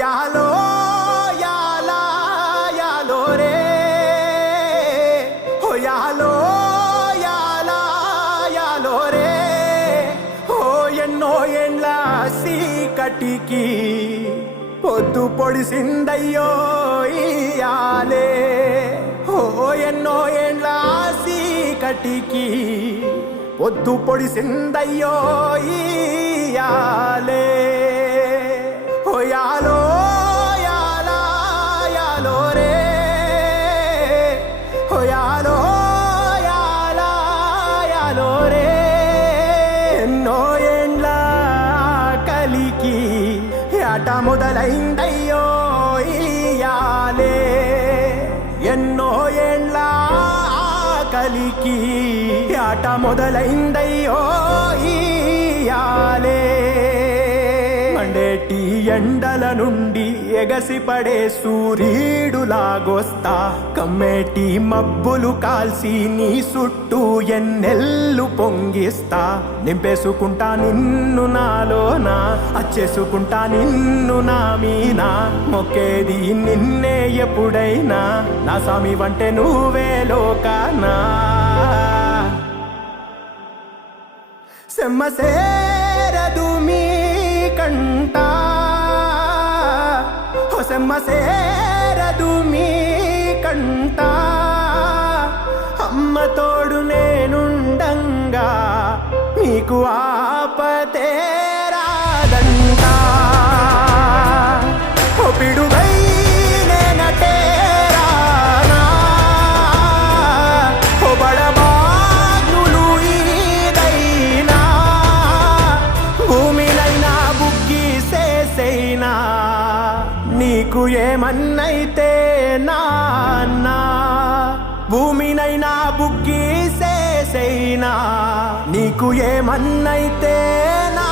యాలో యాలా యాలో రే ఓ యాలో యాలా యాలో రే ఓ ఎన్నో ఏండ్ల సీకటికి పొద్దు పొడిసిందయ్యో ఇయాలే ఓ ఎన్నో ఏండ్ల సీకటికి పొద్దు పొడిసిందయ్యో ఇయాలే ఓ యాలో యాలా యాలో రే ఓ యాలో యాలా యాలో రే ఎన్నో ఏండ్ల కలికి ఆట మొదలైందయ్యో ఇయాలే ఎన్నో ఏండ్ల కలికి ఆట మొదలైందయ్యో ఇయాలే మండేటి ఎండల నుండి ఎగసిపడే సూర్యుడులాగొస్తా కమ్మేటి మబ్బులు కాల్సి నీ చుట్టూ ఎన్నెల్లు పొంగిస్తా నింపేసుకుంటా నిన్ను నాలోనా అచ్చేసుకుంటా నిన్ను నా మీనా మొక్కేది నిన్నే ఎప్పుడైనా నా స్వామి వంటే నువ్వే లోకానా సెమ్మసేరదు మీ కంట ఓ సెమ్మసేరదు మీ కంట అమ్మ తోడు నేనుండంగా మీకు ఆపతే రాదంట ఓ పిడుగై నేనటే రానా ఓ బడబాగ్నులు ఈదైనా భూమినైనా బుక్కి సేసైనా నీకు ఏమన్నైతే నాన్న భూమినైనా బుక్కి సేసైనా నీకు ఏమన్నైతే నా